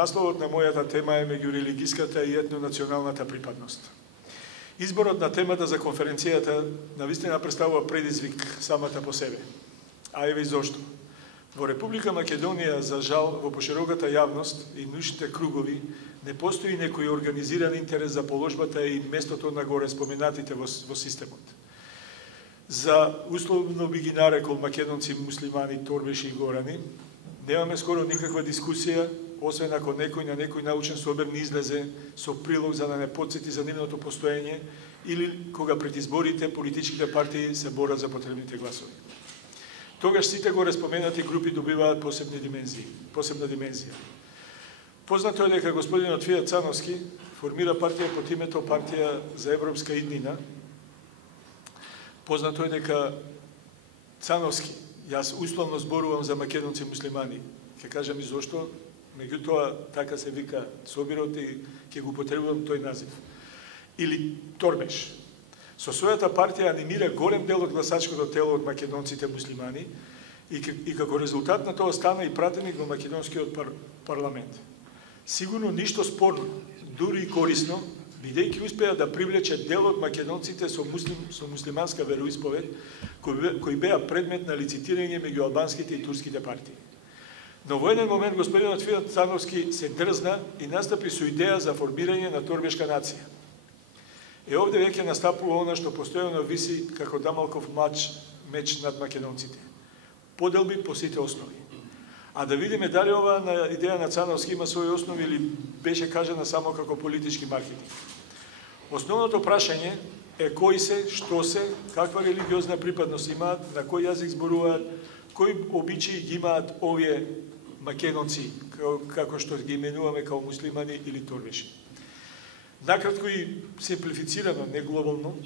Насловот на мојата тема е меѓурелигиската и етнонационалната припадност. Изборот на темата за конференцијата навистина представува предизвик самата по себе. А еве и зошто. Во Република Македонија, за жал, во пошироката јавност и научните кругови не постои некој организиран интерес за положбата и местото на горе споменатите во системот. За условно би ги нарекол македонци муслимани, торбеши и горани, немаме скоро никаква дискусија, освен ако некој на некој научен собер не излезе со прилог за да не подсети за нивното постоење или кога пред изборите политичките партии се борат за потребните гласови. Тогаш сите горе споменати групи добиваат посебна димензија. Познато е дека господинот Фијат Цановски формира партија под името Партија за европска иднина. Познато е дека Цановски, јас условно зборувам за македонци муслимани, ќе кажам и зошто, меѓутоа така се вика собирот и ќе го употребувам тој назив. Или Торбеш. Со својата партија анимира голем дел од гласачкото тело од македонците муслимани и како резултат на тоа стана и пратеник во македонскиот парламент. Сигурно ништо спорно, дури и корисно, бидејќи успеа да привлече дел од македонците со муслиманска вероисповед, кои беа предмет на лицитирање меѓу албанските и турските партии. Но во еден момент господинот Фијат Цановски се дрзна и настапи со идеја за формирање на торбешка нација. И овде веќе настапува она што постојано виси како Дамалков меч над македонците. Поделби по сите основи. А да видиме дали ова идеја на Цановски има своји основи или беше кажана само како политички маркетинг. Основното прашање е кои се, што се, каква религиозна припадност имаат, на кој јазик зборуваат, кои обичаи ги имаат овие македонци, како што ги именуваме као муслимани или торбеши. Накратко и симплифицирано, не глобално,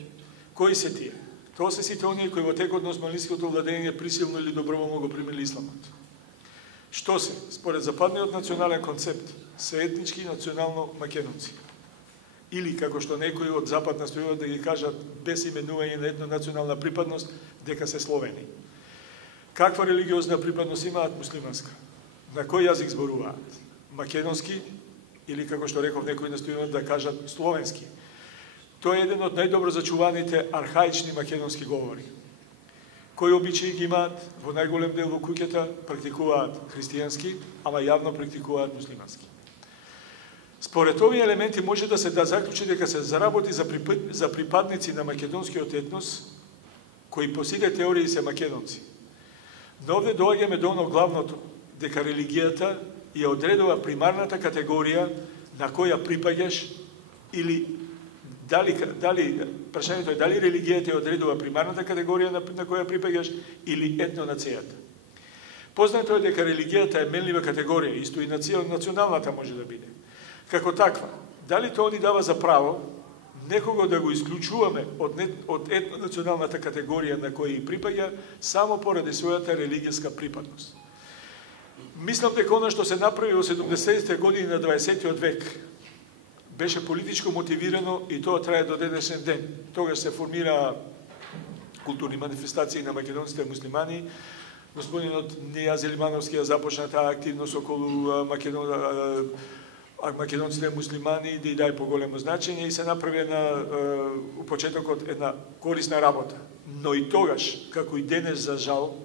кои се тие? Тоа се сите оние кои во текот на османлиското владење присилно или доброволно го примили исламот. Што се? Според западниот национален концепт, се етнички и национално македонци. Или, како што некои од запад настојуваат да ги кажат без именување на етнонационална припадност, дека се словени. Каква религиозна припадност имаат? Муслиманска. На кој јазик зборуваат? Македонски или, како што реков, некои настојуваат да кажат словенски. Тоа е еден од најдобро зачуваните архаични македонски говори. Кои обичаи ги имаат? Во најголем дел во куќата практикуваат христијански, ама јавно практикуваат муслимански. Според овие елементи може да се заклучи дека се заработи за припадници на македонскиот етнос, кои по сите теории се македонци. Но овде доаѓаме до оно главното, дека религијата ја одредува примарната категорија на која припаѓаш или прашањето е дали религијата ја одредува примарната категорија на која припаѓаш или етнонацијата. Познато е дека религијата е менлива категорија, исто и националната може да биде. Како таква, дали тоа ни дава за право некого да го исклучуваме од етнонационалната категорија на која и припаѓа само поради својата религијска припадност. Мислам дека она што се направи во 70-те години на 20-тиот век беше политичко мотивирано и тоа трае до денешен ден. Тогаш се формира културни манифестации на македонците муслимани. Господинот Нијаз Елимановски ја започна таа активност околу македонците муслимани да и дај поголемо значење и се направи у почетокот една корисна работа. Но и тогаш, како и денес за жал,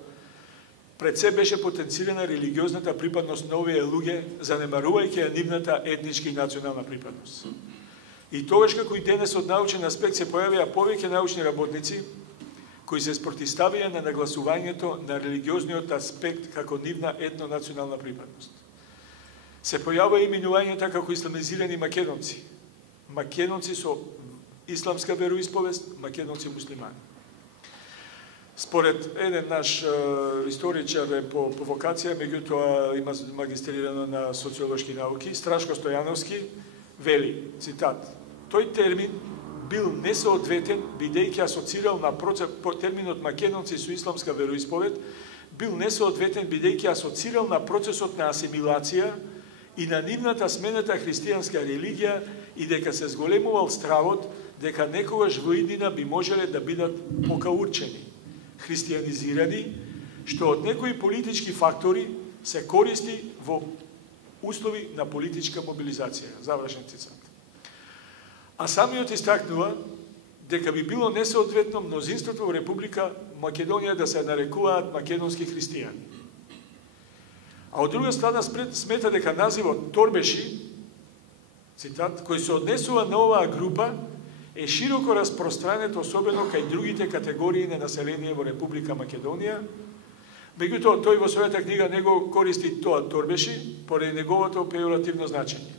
пред се беше потенцирана религиозната припадност на овие луѓе, занемарувајќи ја нивната етничка и национална припадност. И тогаш, како и денес од научен аспект се појавија повеќе научни работници кои се спротивставија на нагласувањето на религиозниот аспект како нивна етнонационална припадност. Се појавува именувањето како исламизирани македонци. Македонци со исламска вероисповест, македонци муслимани. Според еден наш историчар по вокација, меѓутоа има магистрирано на социолошки науки, Страшко Стојановски, вели, цитат, тој термин бил несоодветен, бидејќи асоцирал на терминот македонци со исламска вероисповед, бил несоодветен, бидејќи асоцирал на процесот на асимилација и на нивната сменета христијанска религија и дека се зголемувал стравот дека некогаш во иднина би можеле да бидат покаурчени, христијанизирани, што од некои политички фактори се користи во услови на политичка мобилизација. Завршен цитат. А самиот истакнува дека би било несоодветно мнозинството во Република Македонија да се нарекуваат македонски христијани. А од друга страна смета дека називот торбеши, цитат, кој се однесува на оваа група, е широко распространет, особено кај другите категории на население во Република Македонија. Меѓутоа, тој во својата книга не го користи тоа торбеши, поради неговото пејоративно значење.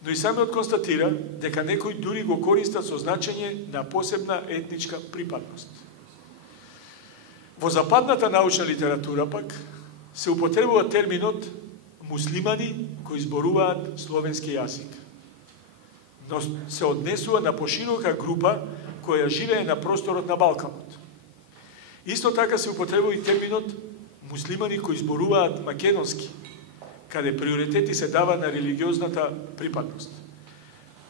Но и самиот констатира дека некои дури го користат со значење на посебна етничка припадност. Во западната научна литература пак се употребува терминот муслимани кои зборуваат словенски јазик, но се однесува на поширока група која живее на просторот на Балканот. Исто така се употребува и терминот муслимани кои зборуваат македонски, каде приоритети се дава на религиозната припадност.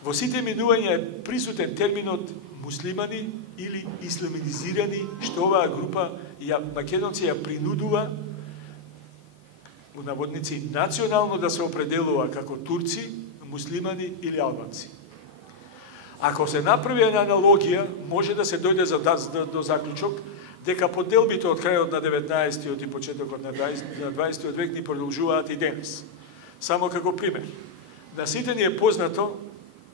Во сите минувања е присутен терминот муслимани или исламизирани, што оваа група македонци ја принудува, у наводници, национално да се определува како турци, муслимани или албанци. Ако се направи една аналогија, може да се дојде до заклучок дека поделбите од крајот на 19-тиот и почетокот на 20-тиот век ни продолжуваат и денес. Само како пример. На сите ни е позната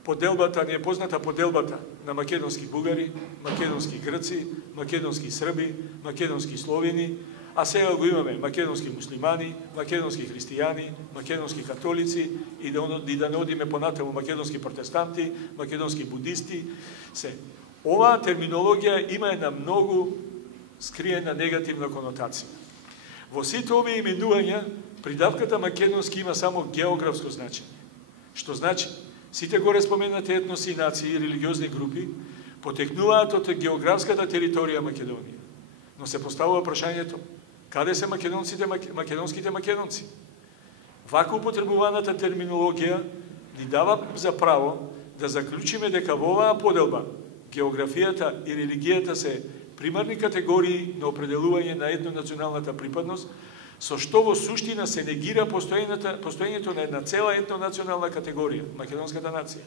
поделбата на македонски бугари, македонски грци, македонски срби, македонски словени, а сега го имаме македонски муслимани, македонски христијани, македонски католици и да не одиме понатаму македонски протестанти, македонски будисти. Оваа терминологија има една многу скриена негативна конотација. Во сите овие именувања, придавката македонски има само географско значење. Што значи, сите горе споменати етноси, нации и религиозни групи потекнуваат од географската територија Македонија. Но се поставува прашањето, каде се македонските македонци? Вака употребуваната терминологија ни дава за право да заклучиме дека во оваа поделба географијата и религијата се примарни категории на определување на етнонационалната припадност, со што во суштина се негира постоењето на една цела етнонационална категорија, македонската нација.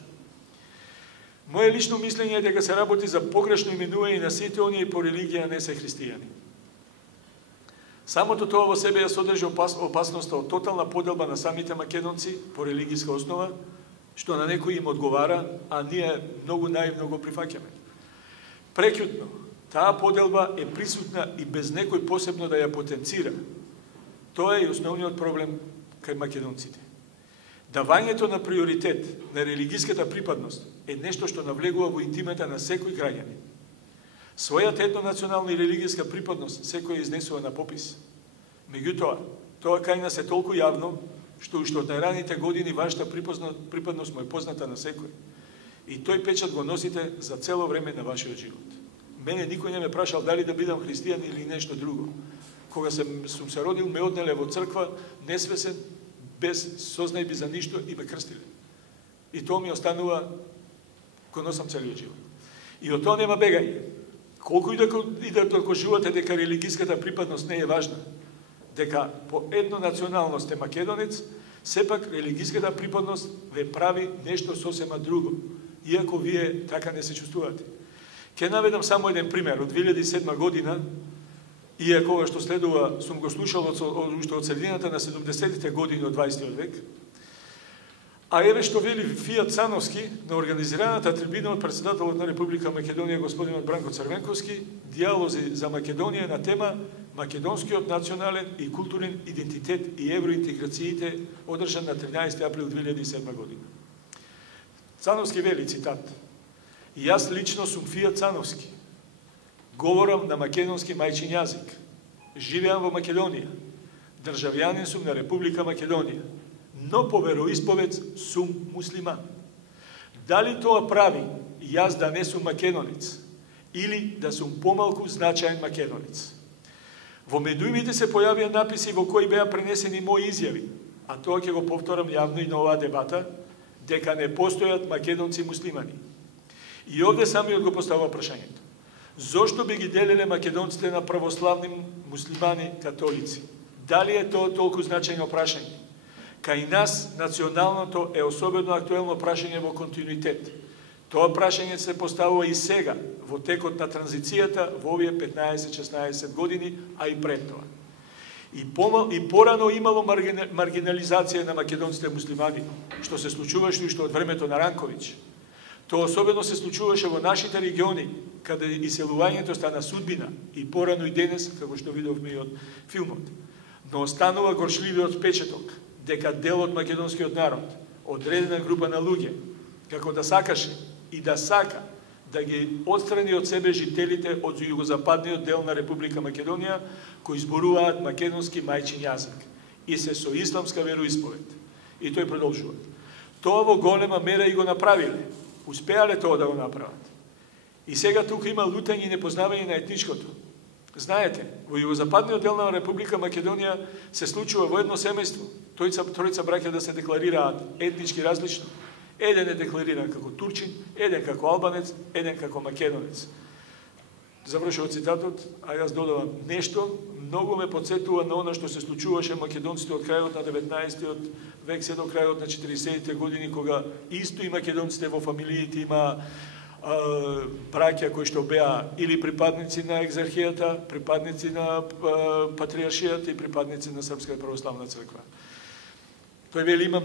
Моje лично мислење е дека се работи за погрешно именување на сите оние по религија не се христијани. Самото тоа во себе ја содржи опасноста од тотална поделба на самите македонци по религијска основа, што на некои им одговара, а ние многу наивно го прифаќаме. Прекјутно, таа поделба е присутна и без некој посебно да ја потенцира. Тоа е и основниот проблем кај македонците. Давањето на приоритет на религиската припадност е нешто што навлегува во интимата на секој граѓанин. Својата етнонационална и религиска припадност секој изнесува на попис. Меѓутоа, тоа кај нас е толку јавно, што уште од најраните години вашата припадност му е позната на секој. И тој печат го носите за цело време на вашиот живот. Мене никој не ме прашал дали да бидам христијан или нешто друго. Кога сум се родил, ме однеле во црква, несвесен, без сознајби за ништо и ме крстиле. И тоа ми останува го носам целиот живот. И од тоа нема бегање. Колку и да докажувате дека религиската припадност не е важна, дека по етнонационалност е македонец, сепак религиската припадност ве прави нешто сосема друго, иако вие така не се чувствувате. Ке наведам само еден пример. Од 2007 година, иако ова што следува сум го слушал уште од средината на 70-тите години од 20 век, а еве што вели Фијат Цановски на организираната трибина од председателот на Република Македонија господинот Бранко Црвенковски, диалози за Македонија на тема македонскиот национален и културен идентитет и евроинтеграциите, одржан на 13 април 2007 година. Цановски вели, цитат: "И јас лично сум Фијат Цановски. Говорам на македонски мајчин јазик. Живеам во Македонија. Државјанин сум на Република Македонија. Но по вероисповед сум муслиман. Дали тоа прави јас да не сум македонец или да сум помалку значаен македонец?" Во медиумите се појавија написи во кои беа пренесени мои изјави, а тоа ќе го повторам јавно и на оваа дебата, дека не постојат македонци муслимани. И овде самиот го поставува прашањето. Зошто би ги делеле македонците на православни муслимани католици? Дали е тоа толку значајно прашање? Кај нас националното е особено актуелно прашање во континуитет. Тоа прашање се поставува и сега, во текот на транзицијата во овие 15-16 години, а и пред тоа. И порано имало маргинализација на македонците муслимани, што се случуваше уште од времето на Ранковиќ. Тоа особено се случуваше во нашите региони, каде иселувањето стана судбина, и порано и денес, како што видовме и од филмот. Но останува горчливиот впечаток, дека дел од македонскиот народ, одредена група на луѓе, како да сакаше и да сака да ги отстрани од себе жителите од југозападниот дел на Република Македонија, кои зборуваат македонски мајчин јазик и се со исламска вероисповед. И тој продолжува. Тоа во голема мера и го направиле. Успеале тоа да го направат. И сега тука има лутање и непознавање на етничкото. Знаете, во југозападниот дел на Република Македонија се случува во едно семејство тројца браќа да се декларираат етнички различно. Еден е деклариран како турчин, еден како албанец, еден како македонец. Завршува цитатот, а јас додавам нешто, многу ме подсетува на она што се случуваше македонците од крајот на 19-тиот век се до крајот на 40-тите години, кога исто и македонците во фамилиите има браќа кои што беа или припадници на екзархијата, припадници на патриаршијата и припадници на Српската православна црква. Тој вели има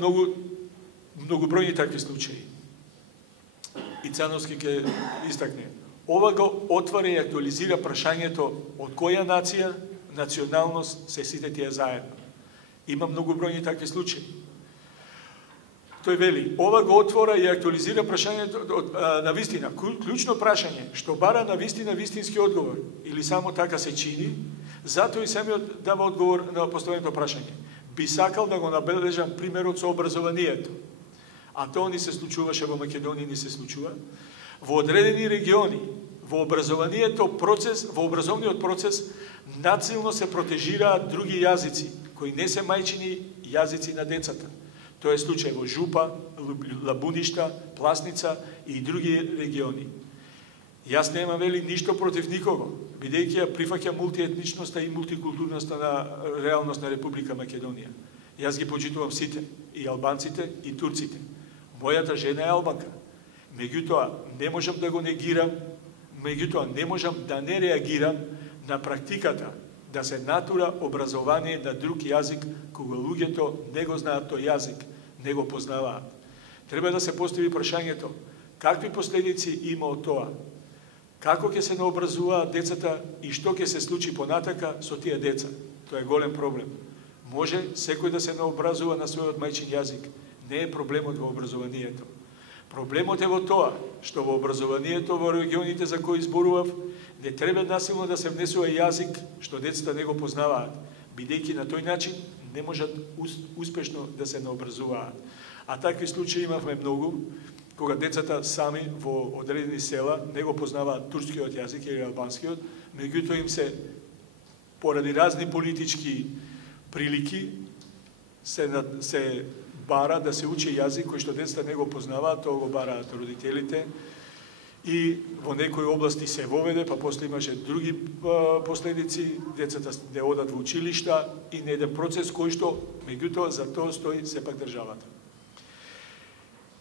многобројни такви случаи. И Цановски ќе истакне. Ова го отвара и актуализира прашањето од која нација, националност се сите тие заедно. Има многобројни такви случаи. Тој вели, ова го отвора и актуализира прашањето на вистина. Клучно прашање, што бара на вистина вистински одговор, или само така се чини, затоа и самиот дава одговор на поставеното прашање. Би сакал да го набележам примерот со образованието. А тоа ни се случуваше во Македонија, ни се случува. Во одредени региони, во образовниот процес, нацилно се протежираат други јазици, кои не се мајчини јазици на децата. Тоа е случај во Жупа, Лабуништа, Пласница и други региони. Јас немам вели ништо против никого, бидејќи ја прифаќам мултиетничноста и мултикултурноста на реалност на Република Македонија. Јас ги почитувам сите, и албанците, и турците. Мојата жена е албанка. Меѓутоа, не можам да го негирам, не можам да не реагирам на практиката да се натура образование на друг јазик, кога луѓето не го знаат тој јазик, не го познаваат. Треба да се постави прашањето, какви последици има од тоа? Како ќе се наобразуваат децата и што ќе се случи понатака со тие деца? Тоа е голем проблем. Може секој да се наобразува на својот мајчин јазик. Не е проблемот во образованието. Проблемот е во тоа, што во образованието во регионите за кои зборував, не треба насилно да се внесува јазик што децата не го познаваат, бидејќи на тој начин не можат успешно да се наобразуваат. А такви случаи имавме многу, кога децата сами во одредени села не го познаваат турскиот јазик или албанскиот, меѓутоа им се, поради разни политички прилики, се бара да се учи јазик кој што децата не го познаваат, тоа го бараат родителите, и во некои области се воведе, па после имаше други последици, децата не одат во училишта и не еден процес кој што, меѓутоа, за тоа стои сепак државата.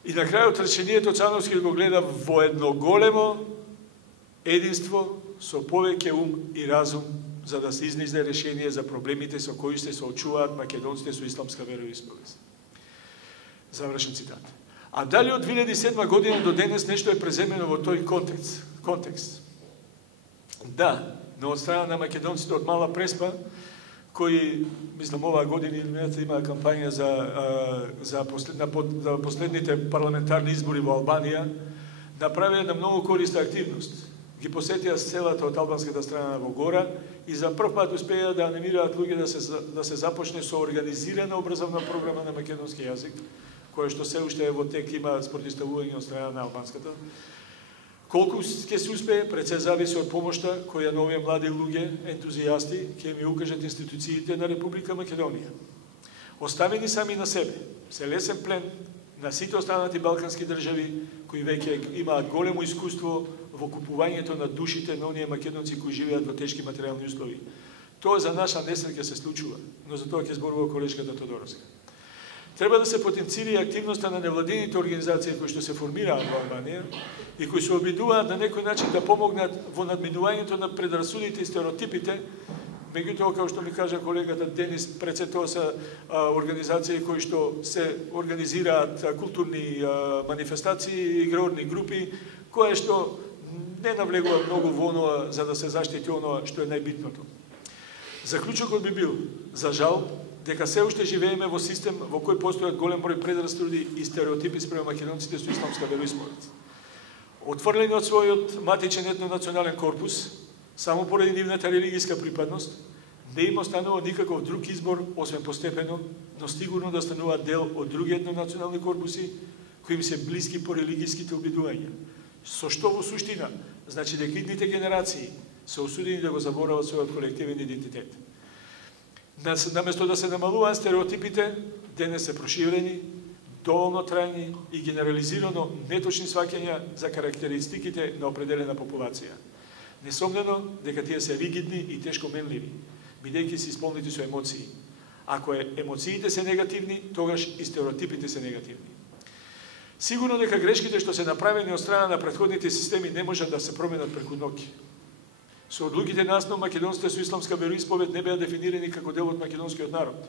И на крајот реченијето Цановски го гледа во едно големо единство со повеќе ум и разум, за да се изнејде решение за проблемите со кои се соочуваат македонците со исламска вероисповест. Завршен цитат. А дали од 2007 година до денес нешто е преземено во тој контекст? Да, но од страна на македонците од Мала Преспа, кои, мислам, оваа година има кампања за последните парламентарни избори во Албанија, направи една многу користна активност. Ги посетија селата од албанската страна во Гора и за прв пат успеа да анимираат луѓе да се започне со организирана образовна програма на македонски јазик, која што се уште е во тек, има спротивставување од страна на албанската. Колку ќе се успее, пред се зависи од помошта која на овие млади луѓе, ентузијасти, ќе ми укажат институциите на Република Македонија. Оставени сами на себе, се лесен плен на сите останати балкански држави, кои веќе имаат големо искуство во купувањето на душите на оние македонци кои живеат во тешки материјални услови. Тоа за наша несреќа се случува, но за тоа ќе зборува колешката Тодоровска. Треба да се потенцира и активноста на невладините организации кои што се формираат во Албанија и кои се обидуваат на некој начин да помогнат во надминувањето на предрасудите и стереотипите. Меѓутоа, како што ми кажа колегата Денис, пред се тоа се организации кои што се организираат културни манифестации, игрорни групи, кои што не навлегуваат многу во оноа за да се заштити оноа што е најбитното. Заклучокот би бил, за жал, дека се уште живееме во систем во кој постојат голем број предрасуди и стереотипи спрема македонците со исламска вероисповед. Отфрлени од својот матичен етнонационален корпус, само поради нивната религијска припадност, не им останува никаков друг избор, освен постепено, но сигурно да стануваат дел од други етнонационални корпуси, кои им се блиски по религијските обидувања. Со што во суштина, значи дека идните генерации се осудени да го заборават својот колективен идентитет. Наместо да се намалуваат стереотипите, денес се проширени, доволно трајни и генерализирано неточни сваќања за карактеристиките на определена популација. Несомнено дека тие се ригидни и тешко менливи, бидејќи се исполнети со емоции. Ако емоциите се негативни, тогаш и стереотипите се негативни. Сигурно дека грешките што се направени од страна на претходните системи не можат да се променат преку ноќ. Со одлуките на основ македонците со исламска вероисповед не беа дефинирани како дел од македонскиот народ,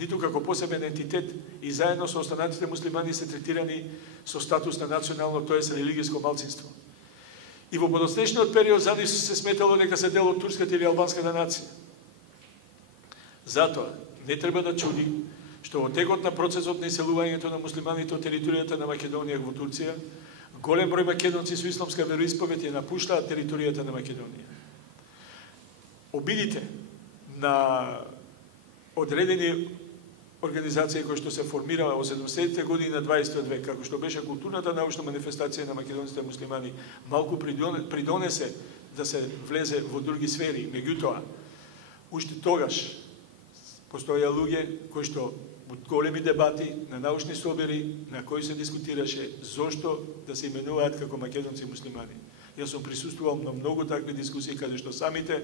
ниту како посебен ентитет и заедно со останатите муслимани се третирани со статус на национално, т.е. религијско малцинство. И во подоснешниот период за нив се сметало дека се дел од турската или албанската нација. Затоа не треба да чуди што во текот на процесот на иселувањето на муслиманите од територијата на Македонија во Турција, голем број македонци со исламска вероисповед ја напуштаат територијата на Македонија. Обидите на одредени организации кои што се формираа во 70-те години на 20 век, како што беше културната научна манифестација на македонските муслимани, малку придонесе да се влезе во други сфери. Меѓутоа, уште тогаш постоја луѓе кои што од големи дебати на научни собери на кои се дискутираше зошто да се именуваат како македонци муслимани. Јас сум присуствувал на многу такви дискусии каде што самите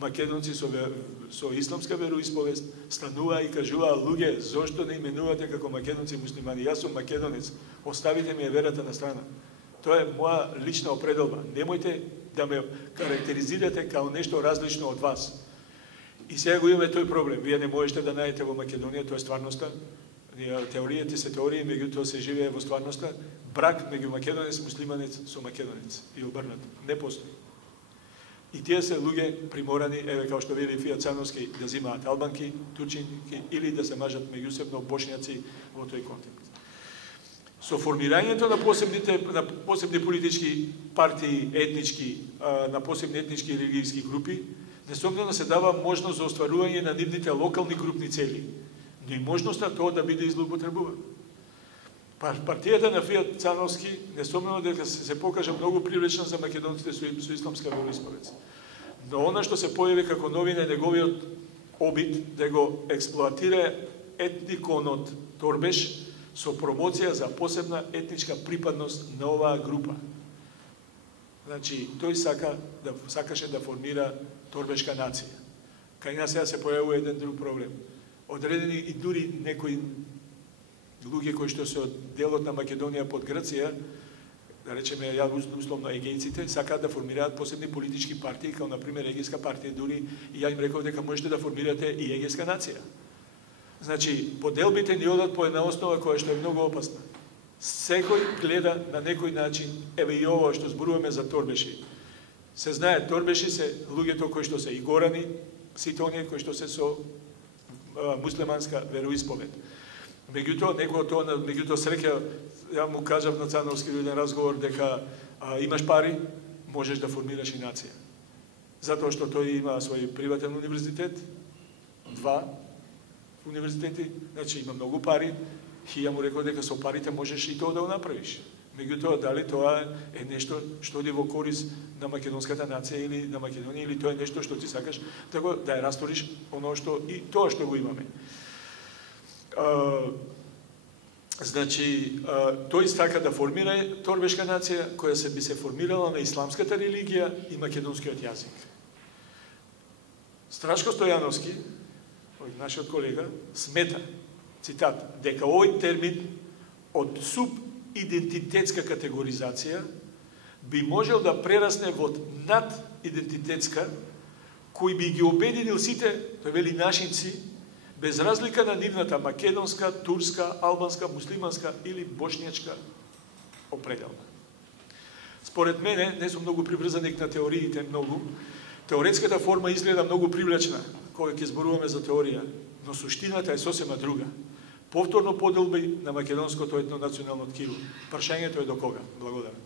македонци со исламска вероисповест стануваа и кажуваа луѓе зошто не именувате како македонци муслимани. Јас сум македонец, оставите ми верата на страна. Тоа е моја лична определба. Немојте да ме карактеризирате као нешто различно од вас. И сега го имаме тој проблем. Вие не можете да најдете во Македонија, тоа е стварноста. Теориите се теории, меѓутоа се живее во стварноста. Брак меѓу македонец, муслиманец со македонец и обрнато. Не постои. И тие се луѓе приморани, еве како што вели Фијат Цановски, да земаат албанки, турчинки или да се мажат меѓусебно бошњаци во тој контекст. Со формирањето на посебни политички партии, етнички, на посебни етнички и религијски групи, несомнено се дава можност за остварување на нивните локални групни цели, но и можноста тоа да биде злоупотребувано. Партијата на Фијат Цановски несомнено дека се покажа многу привлечна за македонците со исламска вероисповед. Но она што се појави како новина е неговиот обид да го експлоатира етниконот Торбеш со промоција за посебна етничка припадност на оваа група. Значи, тој сакаше да формира торбешка нација. Кај нас сега се појавува еден друг проблем. Одредени и дури некои луѓе кои што се од делот на Македонија под Грција, да речеме ја условно егејците, сакаат да формираат посебни политички партии, како например Егејска партија, дури и ја им реков дека можете да формирате и Егејска нација. Значи, поделбите ни одат по една основа која што е многу опасна. Секој гледа на некој начин, еве и ово што зборуваме за торбеши. Се знае, торбеши се луѓето кои што се и горани, сите оние кои што се со муслиманска вероисповед. Меѓутоа, меѓутоа среќа, ја му кажав на Цановски еден разговор дека имаш пари, можеш да формираш и нација. Затоа што тој има свој приватен универзитет, 2 универзитети, значи има многу пари, и ја му рекол дека со парите можеш и тоа да го направиш. Меѓутоа, дали тоа е нешто што оди во корис на македонската нација или на Македонија, или тоа е нешто што ти сакаш да ја раствориш оно што и тоа што го имаме. Значи, тој сака да формира торбешка нација која би се формирала на исламската религија и македонскиот јазик. Страшко Стојановски, нашиот колега, смета цитат, дека овој термин од субидентитетска категоризација би можел да прерасне во надидентитетска, кој би ги обединил сите, тој вели, нашинци, без разлика на нивната македонска, турска, албанска, муслиманска или бошњачка определба. Според мене, не сум многу приврзаник на теориите многу, теоретската форма изгледа многу привлечна, кога ќе зборуваме за теорија, но суштината е сосема друга. Повторно поделби на македонското етнонационално ткиво. Прашањето е до кога? Благодарам.